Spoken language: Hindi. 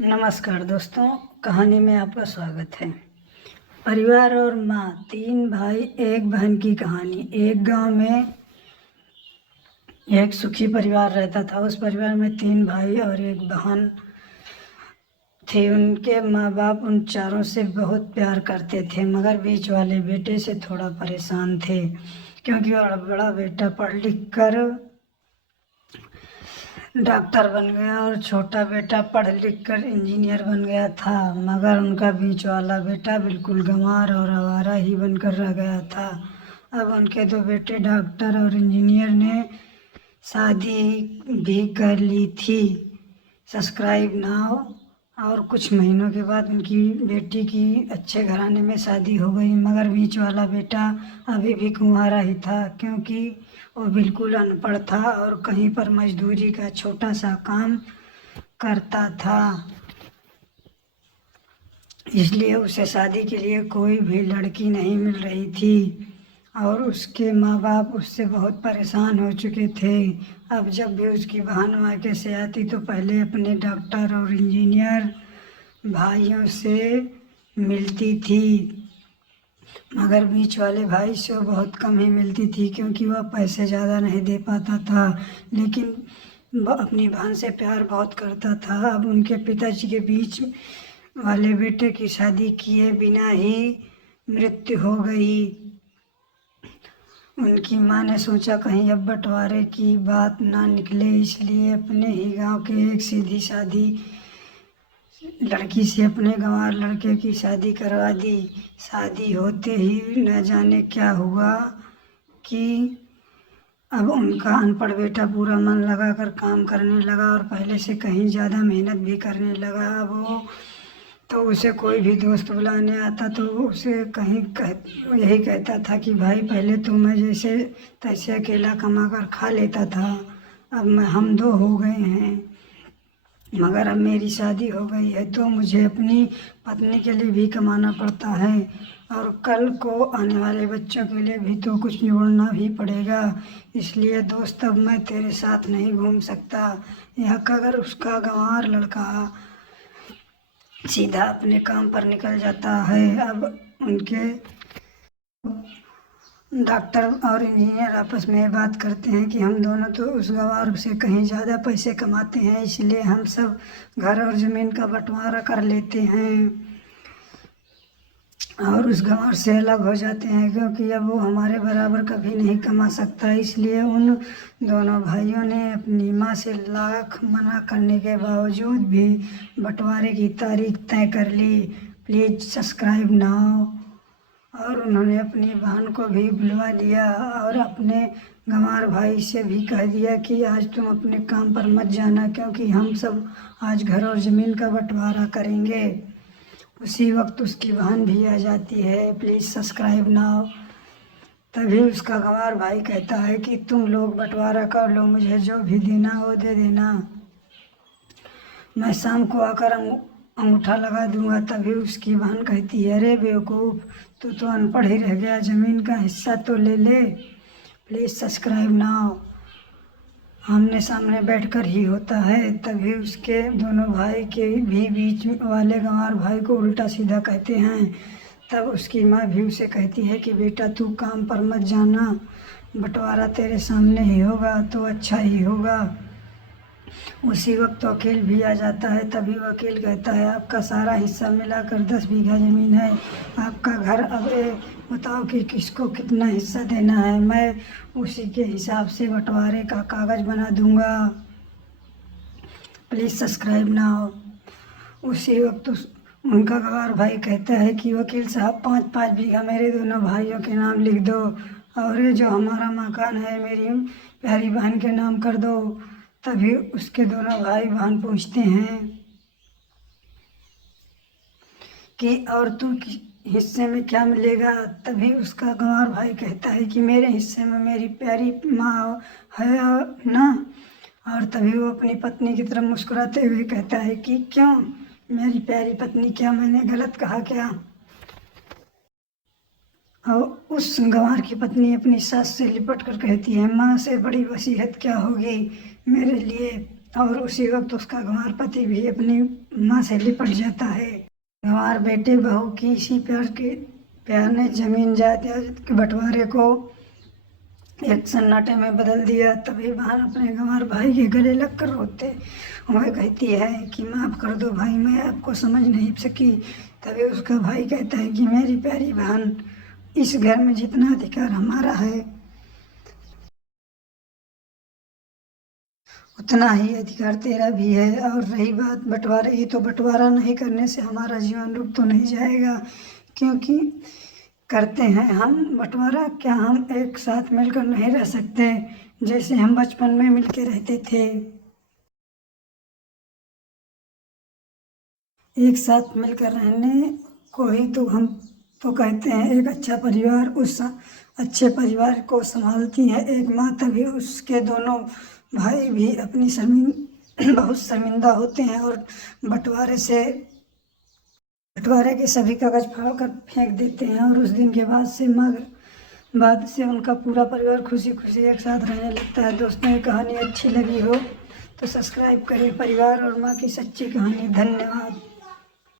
नमस्कार दोस्तों, कहानी में आपका स्वागत है। परिवार और माँ, तीन भाई एक बहन की कहानी। एक गांव में एक सुखी परिवार रहता था। उस परिवार में तीन भाई और एक बहन थे। उनके माँ बाप उन चारों से बहुत प्यार करते थे, मगर बीच वाले बेटे से थोड़ा परेशान थे, क्योंकि बड़ा बेटा पढ़ लिख कर डॉक्टर बन गया और छोटा बेटा पढ़ लिख कर इंजीनियर बन गया था। मगर उनका बीच वाला बेटा बिल्कुल गंवार और आवारा ही बनकर रह गया था। अब उनके दो बेटे डॉक्टर और इंजीनियर ने शादी भी कर ली थी। Subscribe now. और कुछ महीनों के बाद उनकी बेटी की अच्छे घराने में शादी हो गई, मगर बीच वाला बेटा अभी भी कुंवारा ही था, क्योंकि वो बिल्कुल अनपढ़ था और कहीं पर मजदूरी का छोटा सा काम करता था। इसलिए उसे शादी के लिए कोई भी लड़की नहीं मिल रही थी और उसके माँ बाप उससे बहुत परेशान हो चुके थे। अब जब भी उसकी बहन मायके से आती तो पहले अपने डॉक्टर और इंजीनियर भाइयों से मिलती थी, मगर बीच वाले भाई से वो बहुत कम ही मिलती थी, क्योंकि वह पैसे ज़्यादा नहीं दे पाता था। लेकिन वह अपनी बहन से प्यार बहुत करता था। अब उनके पिताजी के बीच वाले बेटे की शादी किए बिना ही मृत्यु हो गई। उनकी माँ ने सोचा कहीं अब बंटवारे की बात ना निकले, इसलिए अपने ही गांव के एक सीधी सादी लड़की से अपने गंवार लड़के की शादी करवा दी। शादी होते ही न जाने क्या हुआ कि अब उनका अनपढ़ बेटा पूरा मन लगा कर काम करने लगा और पहले से कहीं ज़्यादा मेहनत भी करने लगा। अब वो तो उसे कोई भी दोस्त बुलाने आता तो उसे यही कहता था कि भाई पहले तो मैं जैसे तैसे अकेला कमा कर खा लेता था, अब हम दो हो गए हैं, मगर अब मेरी शादी हो गई है तो मुझे अपनी पत्नी के लिए भी कमाना पड़ता है और कल को आने वाले बच्चों के लिए भी तो कुछ जोड़ना भी पड़ेगा। इसलिए दोस्त अब मैं तेरे साथ नहीं घूम सकता। यह कहकर उसका गंवार लड़का सीधा अपने काम पर निकल जाता है। अब उनके डॉक्टर और इंजीनियर आपस में बात करते हैं कि हम दोनों तो उस गंवार से कहीं ज़्यादा पैसे कमाते हैं, इसलिए हम सब घर और ज़मीन का बंटवारा कर लेते हैं और उस गंवार से अलग हो जाते हैं, क्योंकि अब वो हमारे बराबर कभी नहीं कमा सकता। इसलिए उन दोनों भाइयों ने अपनी माँ से लाख मना करने के बावजूद भी बंटवारे की तारीख तय कर ली। Please subscribe now. और उन्होंने अपनी बहन को भी बुलवा लिया और अपने गंवार भाई से भी कह दिया कि आज तुम अपने काम पर मत जाना, क्योंकि हम सब आज घर और ज़मीन का बंटवारा करेंगे। उसी वक्त उसकी बहन भी आ जाती है। Please subscribe now. तभी उसका गंवार भाई कहता है कि तुम लोग बंटवारा कर लो, मुझे जो भी देना वो दे देना, मैं शाम को आकर अंगूठा लगा दूंगा। तभी उसकी बहन कहती है, अरे बेवकूफ़, तू तो अनपढ़ ही रह गया, ज़मीन का हिस्सा तो ले ले। Please subscribe now. आमने सामने बैठकर ही होता है। तभी उसके दोनों भाई के भी बीच वाले गंवार भाई को उल्टा सीधा कहते हैं। तब उसकी माँ भी उसे कहती है कि बेटा तू काम पर मत जाना, बंटवारा तेरे सामने ही होगा तो अच्छा ही होगा। उसी वक्त वकील भी आ जाता है। तभी वकील कहता है, आपका सारा हिस्सा मिलाकर 10 बीघा ज़मीन है, आपका घर, अब बताओ कि किसको कितना हिस्सा देना है, मैं उसी के हिसाब से बंटवारे का कागज़ बना दूंगा। Please subscribe now. उसी वक्त उनका गंवार भाई कहता है कि वकील साहब 5-5 बीघा मेरे दोनों भाइयों के नाम लिख दो और ये जो हमारा मकान है मेरी प्यारी बहन के नाम कर दो। तभी उसके दोनों भाई बहन पूछते हैं कि और तू हिस्से में क्या मिलेगा। तभी उसका गंवार भाई कहता है कि मेरे हिस्से में मेरी प्यारी माँ है ना। और तभी वो अपनी पत्नी की तरफ मुस्कुराते हुए कहता है कि क्यों मेरी प्यारी पत्नी, क्या मैंने गलत कहा क्या। और उस गंवार की पत्नी अपनी सास से लिपट कर कहती है, माँ से बड़ी वसीयत क्या होगी, मेरे लिए और उसी वक्त उसका गंवार पति भी अपनी माँ से लिपट जाता है। गंवार बेटे बहू की इसी प्यार ने जमीन जायदाद के बंटवारे को एक सन्नाटे में बदल दिया। तभी बहन अपने गंवार भाई के गले लग कर रोते वह कहती है कि माफ़ कर दो भाई, मैं आपको समझ नहीं सकी। तभी उसका भाई कहता है कि मेरी प्यारी बहन, इस घर में जितना अधिकार हमारा है उतना ही अधिकार तेरा भी है। और रही बात बंटवारे की, तो बंटवारा नहीं करने से हमारा जीवन रुक तो नहीं जाएगा, क्योंकि करते हैं हम बंटवारा। क्या हम एक साथ मिलकर नहीं रह सकते जैसे हम बचपन में मिलके रहते थे? एक साथ मिलकर रहने को ही तो हम तो कहते हैं एक अच्छा परिवार। उस अच्छे परिवार को संभालती है एक माँ, तभी उसके दोनों भाई भी अपनी बहुत शर्मिंदा होते हैं और बंटवारे के सभी कागज फाड़ कर फेंक देते हैं। और उस दिन के बाद से उनका पूरा परिवार खुशी खुशी एक साथ रहने लगता है। दोस्तों, ये कहानी अच्छी लगी हो तो सब्सक्राइब करें। परिवार और माँ की सच्ची कहानी। धन्यवाद।